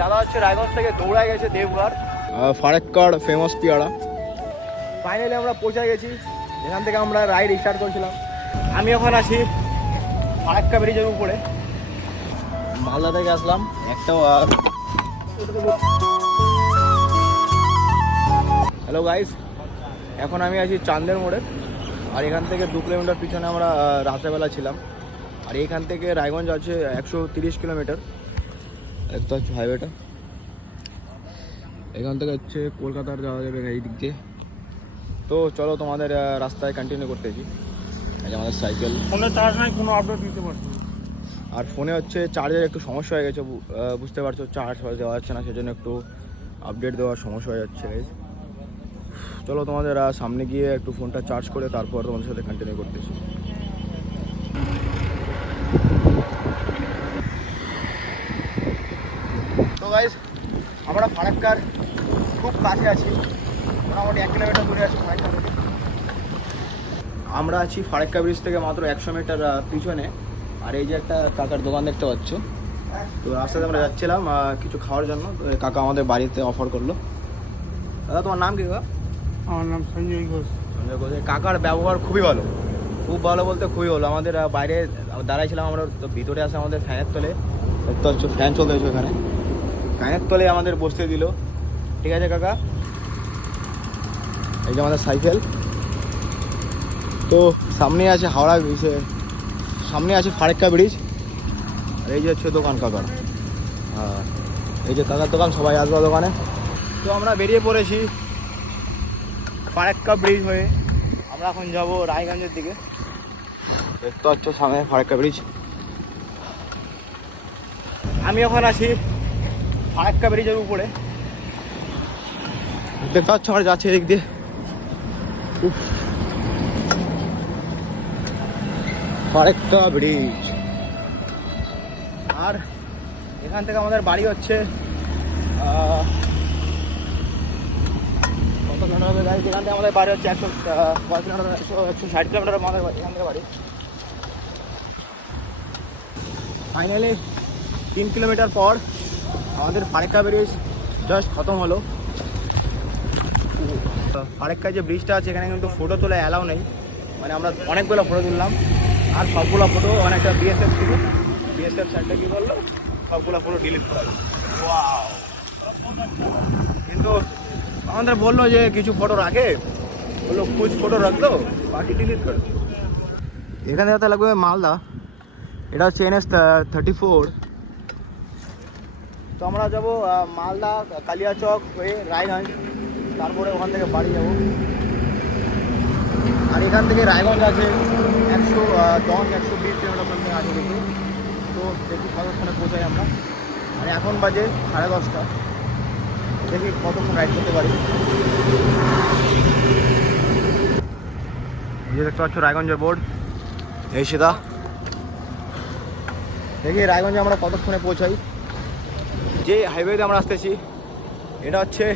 দাদা হচ্ছে রায়গঞ্জ থেকে দৌড়ায় গেছে দেবঘর, ফারাক্কার ফেমাস পেয়ারা। ফাইনালি আমরা পৌঁছে গেছি, এখান থেকে আমরা রাইড স্টার্ট করেছিলাম। আমি এখন আছি ফারাক্কা ব্রিজের উপরে, মালদা থেকে আসলাম একটাও। হ্যালো গাইস, এখন আমি আছি চান্দের মোড়ে, আর এখান থেকে 2 কিলোমিটার পিছনে আমরা রাত্রেবেলা ছিলাম। আর এখান থেকে রায়গঞ্জ আছে 130 কিলোমিটার। একটা হচ্ছে হাইওয়েটা, এখান থেকে হচ্ছে কলকাতার যাওয়া যাবে এই দিক দিয়ে। তো চলো তোমাদের রাস্তায় কন্টিনিউ করতেছি। এই আমাদের সাইকেল, ফোনে চার্জ নাই, কোনো আপডেট দিতে পারছি না। আর ফোনে হচ্ছে চার্জের একটু সমস্যা হয়ে গেছে, বুঝতে পারছো, চার্জ দেওয়া যাচ্ছে না, সেজন্য একটু আপডেট দেওয়ার সমস্যা হয়ে যাচ্ছে। চলো তোমাদের সামনে গিয়ে একটু ফোনটা চার্জ করে তারপর তোমাদের সাথে কন্টিনিউ করতেছি। তো গাইস, আমরা ফারাক্কার খুব কাছে আছি, মোটামুটি 1 কিলোমিটার দূরে আছি ফারাক্কা ব্রিজ। আমরা আছি ফারাক্কা ব্রিজ থেকে মাত্র 100 মিটার পিছনে। আর এই যে একটা কাকার দোকান দেখতে পাচ্ছ, তো রাস্তাতে আমরা যাচ্ছিলাম কিছু খাওয়ার জন্য। তো কাকা আমাদের বাড়িতে অফার করলো। দাদা তোমার নাম কি? কাকা আমার নাম সঞ্জয় ঘোষ। সঞ্জয় ঘোষ। কাকার ব্যবহার খুবই ভালো, খুব ভালো বলতে খুবই ভালো। আমাদের বাইরে দাঁড়াইছিলাম আমরা, তো ভিতরে আসে আমাদের ফ্যানের তলে, দেখতে হচ্ছে ফ্যান চলতেছে ওখানে, ফ্যানের তলে আমাদের বসতে দিল। ঠিক আছে কাকা, এই যে আমাদের সাইকেল। তো সামনে আছে হাওড়া ব্রিজে, সামনে আছে ফারাক্কা ব্রিজ। আর এই যে হচ্ছে দোকান কাকার, এই যে কাকার দোকান, সবাই আসবে দোকানে। তো আমরা বেরিয়ে পড়েছি ফারাক্কা ব্রিজ হয়ে। আমরা এখন যাব রায়গঞ্জের দিকে। দেখতে পাচ্ছ সামনে ফারাক্কা ব্রিজ। আমি এখন আছি ফারাক্কা ব্রিজের উপরে, দেখতে পাচ্ছ আমরা যাচ্ছি এদিক দিয়ে। ফারাক্কা ব্রিজ। আর এখান থেকে আমাদের বাড়ি হচ্ছে কত কিলোমিটার হবে গাড়ি, এখান থেকে আমাদের বাড়ি হচ্ছে 100 কিলোমিটার, 160 কিলোমিটার আমাদের এখান থেকে বাড়ি। ফাইনালি 3 কিলোমিটার পর আমাদের ফারাক্কা ব্রিজ জাস্ট খতম হলো। ফারাক্কায় যে ব্রিজটা আছে এখানে কিন্তু ফটো তোলা অ্যালাউ নেই, মানে আমরা অনেকগুলো ফটো তুললাম, আর সবগুলো ফটো অনেকটা বিএসএফ ছিল, বিএসএফ স্যারটা কী করলো, সবগুলো ফটো ডিলিট করা। ওয়াও! কিন্তু আমাদের বললো যে কিছু ফটো রাখে, বললো কুছ ফটো রাখলো, বাকি ডিলিট করে। এখানে যেতে লাগবে মালদা, এটা হচ্ছে NH-34। তো আমরা যাবো মালদা কালিয়াচক হয়ে রায়গঞ্জ, তারপরে ওখান থেকে বাড়ি যাব। আর এখান থেকে রায়গঞ্জ আছে 110-120 কিলোমিটার সামনে আছে দেখি। তো দেখি কতক্ষণে পৌঁছাই আমরা। আর এখন বাজে 10:30, দেখি কতক্ষণ রাইড করতে পারি। যে দেখতে পাচ্ছ রায়গঞ্জের বোর্ড, এই সেটা দেখি রায়গঞ্জে আমরা কতক্ষণে পৌঁছাই। যে হাইওয়েতে আমরা আসতেছি এটা হচ্ছে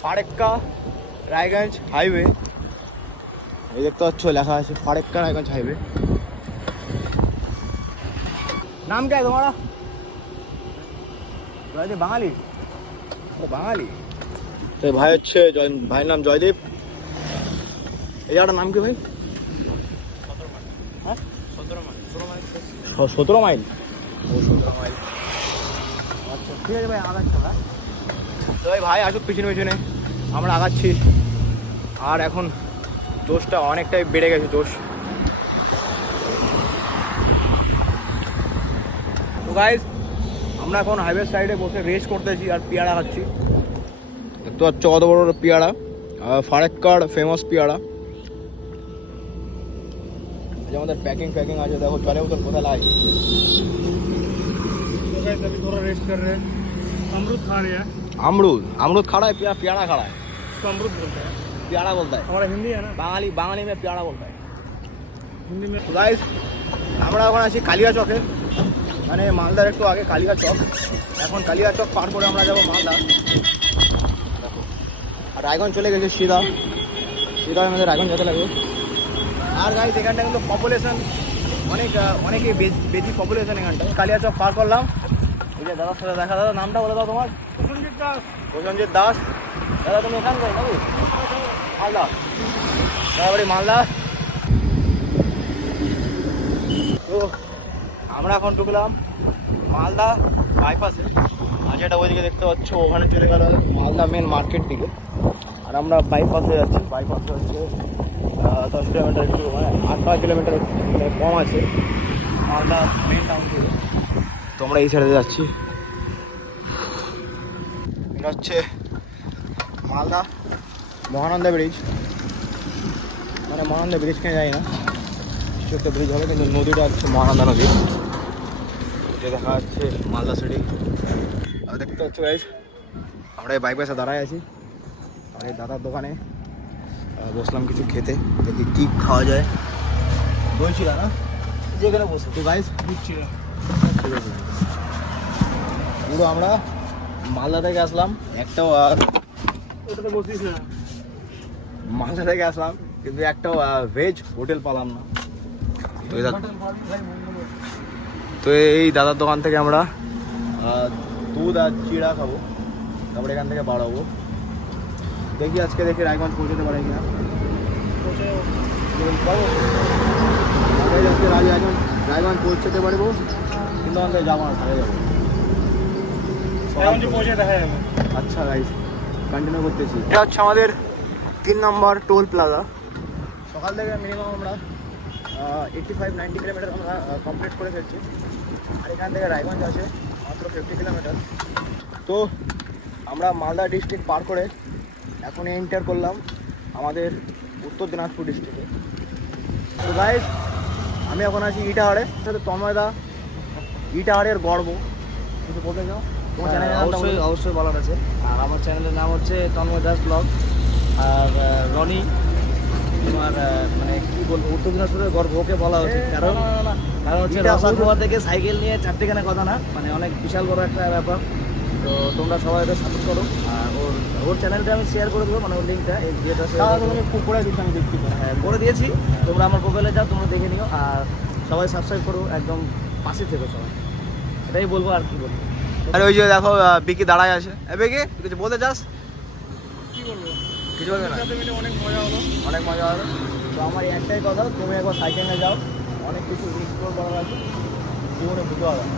ফারাক্কা রায়গঞ্জ হাইওয়ে। এই দেখতে পাচ্ছ লেখা আছে ফারাক্কা রায়গঞ্জ হাইওয়ে। নাম কে তোমারা? জয়দেব বাঙালি? ও বাঙালি। তো ভাই হচ্ছে ভাইয়ের নাম জয়দেব। এই জায়গাটার নাম কি ভাই? 17 মাইল। 17 মাইল? ও 17 মাইল। আচ্ছা ঠিক আছে ভাই, আগাচ্ছি। তো ভাই আসুক পিছনে পিছনে, আমরা আগাচ্ছি। আর এখন জোশটা অনেকটাই বেড়ে গেছে, জোশ। তো গাইস, আমরা এখন হাইওয়ে সাইডে বসে রেস্ট করতেছি আর পেয়ারা খাচ্ছি। দেখতে পাচ্ছ কত বড় বড় পেয়ারা, ফারাক্কার ফেমাস পেয়ারা। আমাদের पैकिंग আছে, देखो चले उधर पता लाए। तो गाइस अभी थोड़ा रेस्ट कर रहे हैं, अमरूद खा रहे हैं। अमरूद खा रहा है, प्यारा खा रहा है। तो अमरूद बोलते हैं, प्यारा बोलता है हमारा हिंदी है ना, बांगाली में प्यारा बोलता है हिंदी में। তো গাইস, আমরা এখন আছি কালিয়াচকে, মানে মালদার একটু আগে কালিয়াচক। এখন কালিয়াচক পার করে আমরা যাবো মালদা। আর রায়গঞ্জ চলে গেছে সিধা আমাদের রায়গঞ্জ যেতে লাগবে। আর গাইস এখানটা কিন্তু পপুলেশন অনেকই বেশি পপুলেশন এখানটায়। কালিয়াচক পার করলাম, এই যে দাদার সাথে দেখা, দাদা নামটা বলে দাও তোমার। প্রসেনজিৎ দাস। প্রসেনজিৎ দাস। দাদা তুমি এখানকার বাবু? মালদা। দাদা বাড়ি মালদা। তো আমরা এখন ঢুকলাম মালদা বাইপাসে। আর যেটা ওইদিকে দেখতে পাচ্ছ ওখানে চলে গেল মালদা মেন মার্কেট দিকে। আর আমরা বাইপাসে যাচ্ছি। বাইপাসে হচ্ছে 10 কিলোমিটার, একটু মানে 8-9 কিলোমিটার কম আছে মালদা মেন টাউন থেকে। তো আমরা এই সাইডে যাচ্ছি। এটা হচ্ছে মালদা মহানন্দা ব্রিজ। মানে মহানন্দা ব্রিজ কেন যাই না, একটা ব্রিজ হবে, কিন্তু নদীটা হচ্ছে মহানন্দা নদী। যে দেখা যাচ্ছে মালদা সিটি। আর দেখতে পাচ্ছ গাইজ, আমরা এই বাইপাসে দাঁড়ায় আছি। আর এই দাদার দোকানে বসলাম কিছু খেতে, দেখি কী খাওয়া যায়। বলছিল না যেখানে বসে তো গাইজ বুঝছিলাম। ঠিক আছে। পুরো আমরা মালদা থেকে আসলাম, একটাও ওটাতে বসিস না। মালদা থেকে আসলাম কিন্তু একটাও ভেজ হোটেল পেলাম না। তো এই দাদার দোকান থেকে আমরা দুধ আর চিড়া খাবো, তারপরে এখান থেকে বাড়াবো। দেখি আজকে দেখি রায়গঞ্জ পৌঁছতে পারে কিনা। আজকে রায়গঞ্জ পৌঁছতে পারবো, কিন্তু আমাদের যাবো না, সাথে যাবো। পৌঁছে দেখা যাবে। আচ্ছা গাইস, কন্টিনিউ করতেছি। এটা হচ্ছে আমাদের 3 নম্বর টোল প্লাজা। সকাল থেকে মিনিমাম আমরা 85-90 কিলোমিটার আমরা কমপ্লিট করে ফেলছি। আর এখান থেকে রায়গঞ্জ আছে মাত্র 50 কিলোমিটার। তো আমরা মালদা ডিস্ট্রিক্ট পার করে এখন এন্টার করলাম আমাদের উত্তর দিনাজপুর ডিস্ট্রিক্টে। তো গাইস, আমি এখন আছি ইটাহারে, সাথে তন্ময়দা। ইটাহারের গর্ব কিছু বলতে চাও? তোমার চ্যানেলের নামটা অবশ্যই অবশ্যই বলার আছে। আর আমার চ্যানেলের নাম হচ্ছে তন্ময় দাস ব্লগ। আর রনি তোমার মানে কি বলবো, উত্তর দিনাজপুরের গর্ব ওকে বলা উচিত। কারণ হচ্ছে রসাখোয়া থেকে সাইকেল নিয়ে চারটেখানে কথা না, মানে অনেক বিশাল বড় একটা ব্যাপার। তো তোমরা সবাই ওটা সাপোর্ট করো। আর ওর চ্যানেলটা আমি শেয়ার করে দেবো, মানে ওর লিঙ্কটা এই যেটা খুব করে দিচ্ছি, আমি দেখছি করে দিয়েছি। তোমরা আমার প্রোফাইলে যাও, তোমরা দেখে নিও। আর সবাই সাবস্ক্রাইব করো, একদম পাশে থেকো সবাই, এটাই বলবো। আর কি বলবো? আরে ওই যে দেখো বিকি দাঁড়ায় আছে। বিকি কিছু বলতে চাস? কি বলবো, কিছু বলবে না? সাথে মিলে অনেক মজা হলো। অনেক মজা হবে। তো আমার একটাই কথা, তুমি একবার সাইকেলে যাও, অনেক কিছু এক্সপ্লোর করার আছে, জীবনে বুঝতে পারবে না।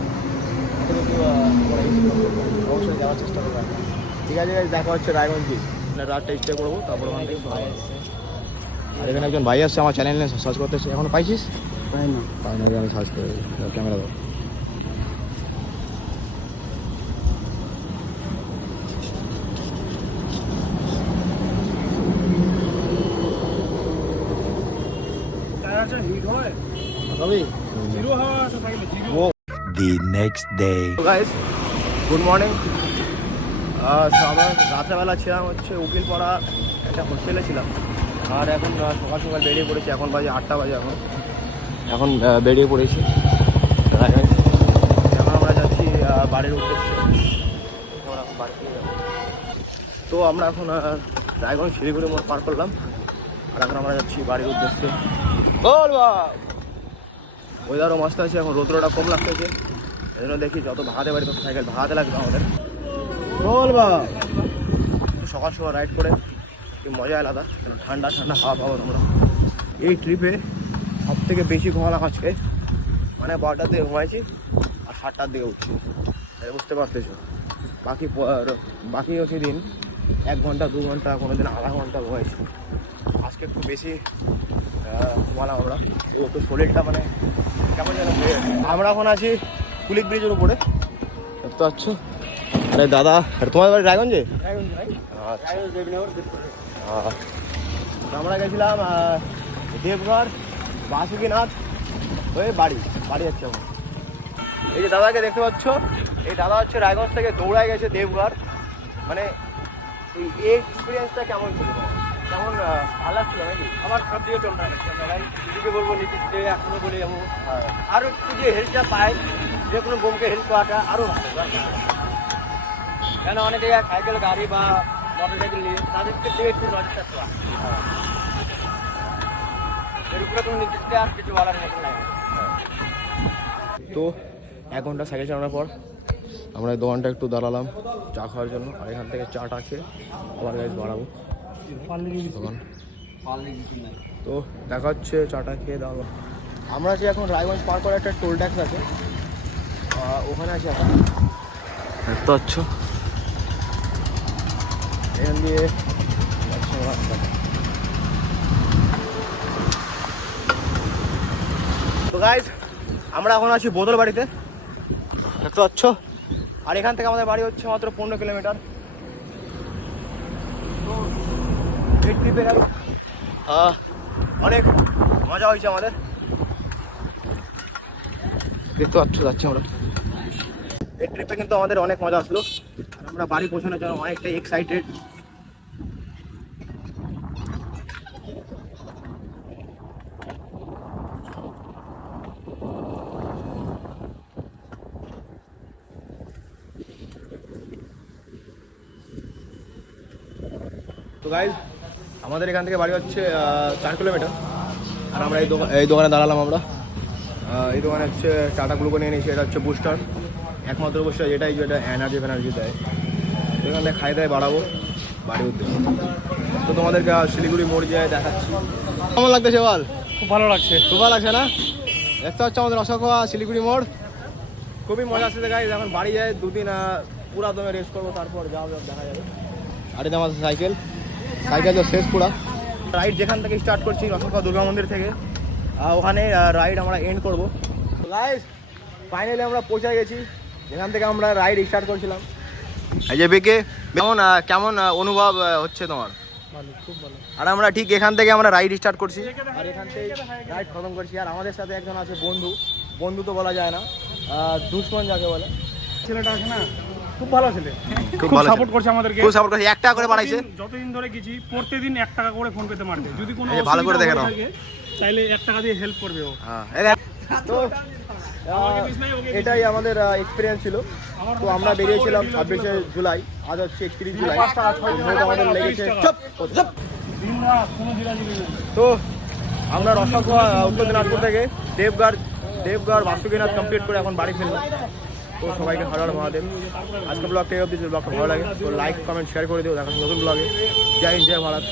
অবশ্যই যাওয়ার চেষ্টা করবে। ঠিক আছে, দেখা হচ্ছে রায়গঞ্জে। রাতটা স্টে করবো, তারপর ওখান থেকে সবাই আসছে। আর এখানে একজন ভাই আসছে আমার চ্যানেল নিয়ে সার্চ করতেছে। এখনো পাইছিস? তাই না? পাই না, আমি সার্চ করে ক্যামেরা দাও। টায়ার আছে হিট হয়, সবই জিরো হাওয়া আছে সাইকেলে, zero. The next day. Guys, good morning. আমরা রাত্রেবেলা ছিলাম হচ্ছে উকিলপাড়া একটা হোস্টেলে ছিলাম। আর এখন সকাল সকাল বেরিয়ে পড়েছি। এখন বাজে 8টা বাজে। এখন বেরিয়ে পড়েছি। এখন আমরা যাচ্ছি বাড়ির উদ্দেশ্যে। আমরা এখন বাড়ি থেকে যাবো। তো আমরা এখন রায়গঞ্জ শিলিগুড়ি মোড় পার করলাম। আর এখন আমরা যাচ্ছি বাড়ির উদ্দেশ্যে। বল বা ওয়েদারও মস্ত আছে, এখন রৌদ্রটা কম লাগতেছে। এই জন্য দেখি যত ভাড়াতে বাড়ি তত সাইকেল ভাড়াতে লাগবে আমাদের। বল বা সকাল সকাল রাইড করে কি মজা আলাদা, ঠান্ডা ঠান্ডা হাওয়া পাবো আমরা। এই ট্রিপে সব থেকে বেশি ঘুমালাম আজকে, মানে 12টার দিকে ঘুমাইছি আর 7টার দিকে উঠছি। বুঝতে পারতেছো। বাকি হচ্ছে দিন 1 ঘন্টা 2 ঘন্টা, কোনো দিন আধা ঘন্টা ঘুমাইছি। আজকে একটু বেশি ঘুমালাম আমরা। একটু শরীরটা মানে কেমন যেন হয়ে গেছে। আমরা এখন আছি কুলিক ব্রিজের উপরে, দেখতে পাচ্ছ। আরে দাদা, তোমার বাড়ি রায়গঞ্জে? আচ্ছা। আমরা গেছিলাম দেবঘর বাসুকিনাথ হয়ে বাড়ি যাচ্ছি এখন। এই যে দাদাকে দেখতে পাচ্ছ, এই দাদা হচ্ছে রায়গঞ্জ থেকে দৌড়ায় গেছে দেবঘর। মানে এই এক্সপিরিয়েন্সটা কেমন ছিল, কেমন ভালো লাগছিল নাকি? আমার সব দিকে চলতে লাগছে ভাই। দিদিকে বলবো নীতিশকে এখনো বলে যাবো। হ্যাঁ, আরও একটু যে হেল্পটা পাই, যে কোনো বোমকে হেল্প করাটা আরও ভালো দরকার। কেন অনেকে সাইকেল গাড়ি বা মোটর সাইকেল নিয়ে তাদের থেকে একটু নজর রাখতে হয়। এর উপরে কোনো নির্দিষ্ট আর কিছু বলার মতো নাই। তো 1 ঘন্টা সাইকেল চালানোর পর আমরা এই দোকানটা একটু দাঁড়ালাম চা খাওয়ার জন্য, আর এখান থেকে চাটা খেয়ে আবার গাইজ বাড়াবো দোকান। তো দেখা হচ্ছে চাটা খেয়ে দাঁড়াবো। আমরা আছি এখন রায়গঞ্জ পার করে একটা টোল ট্যাক্স আছে, ওখানে আছি এখন। দেখতে পাচ্ছ এখান দিয়ে যাচ্ছে রাস্তা। তো গাইজ আমরা এখন আছি বোতল বাড়িতে, দেখতে পাচ্ছ। আর এখান থেকে আমাদের বাড়ি হচ্ছে মাত্র 15 কিলোমিটার। তো এই ট্রিপে গাইজ অনেক মজা হয়েছে আমাদের, দেখতে পাচ্ছ যাচ্ছি আমরা। এই ট্রিপে কিন্তু আমাদের অনেক মজা আসলো, আর আমরা বাড়ি পৌঁছানোর জন্য অনেকটাই এক্সাইটেড। তো গাইজ আমাদের এখান থেকে বাড়ি হচ্ছে 4 কিলোমিটার, আর আমরা এই দোকানে দাঁড়ালাম। আমরা এই দোকানে হচ্ছে টাটা গ্লুকো নিয়ে নিয়েছি, এটা হচ্ছে বুস্টার, একমাত্র বুস্টার যেটাই যেটা এনার্জি দেয়। তো এখান থেকে খাই দায় বাড়াবো বাড়ির উদ্দেশ্যে। তো তোমাদেরকে শিলিগুড়ি মোড় যায় দেখাচ্ছি। কেমন লাগতেছে বল? খুব ভালো লাগছে। খুব ভালো লাগছে না? দেখতে পাচ্ছ আমাদের অশোকা শিলিগুড়ি মোড়, খুবই মজা আসছে গাইজ। এখন বাড়ি যায় 2 দিন পুরা দমে রেস্ট করবো, তারপর যাওয়া দেখা যাবে। আর এটা আমার সাইকেল তো শেষ পুরা। রাইড যেখান থেকে স্টার্ট করছি অশোকা দুর্গা মন্দির থেকে, ওখানে রাইড আমরা এন্ড করবো। গাইজ ফাইনালি আমরা পৌঁছে গেছি যেখান থেকে আমরা রাইড স্টার্ট করছিলাম। এই যে বেকে কেমন অনুভব হচ্ছে তোমার? ভালো, খুব ভালো। আর আমরা ঠিক এখান থেকে আমরা রাইড স্টার্ট করছি, আর এখান থেকে রাইড খতম করছি। আর আমাদের সাথে একজন আছে বন্ধু তো বলা যায় না, দুশ্মন যাকে বলে। ছেলেটা আছে না, খুব ভালো ছেলে, খুব ভালো সাপোর্ট করছে আমাদেরকে, খুব সাপোর্ট করছে। 1 টাকা করে বাড়াইছে যতদিন ধরে গেছি প্রত্যেকদিন 1 টাকা করে ফোন পেতে মারবে, যদি কোনো এই ভালো করে দেখে নাও, তাইলে 1 টাকা দিয়ে হেল্প করবে ও। তো এটাই আমাদের এক্সপিরিয়েন্স ছিল। তো আমরা বেরিয়েছিলাম 26শে জুলাই, আজ হচ্ছে 31 জুলাই। আমাদের লেগেছে তো আমরা রসগোয়া উত্তর দিনাজপুর থেকে দেবগড় বাসুকিনাথ কমপ্লিট করে এখন বাড়ি ফিরলাম। তো সবাইকে হর হর মহাদেব। আজকে ব্লগটা এই অবধি, ব্লগটা ভালো লাগে তো লাইক কমেন্ট শেয়ার করে দিও। দেখা নতুন ব্লগে। জয় হিন্দ, জয় ভারত।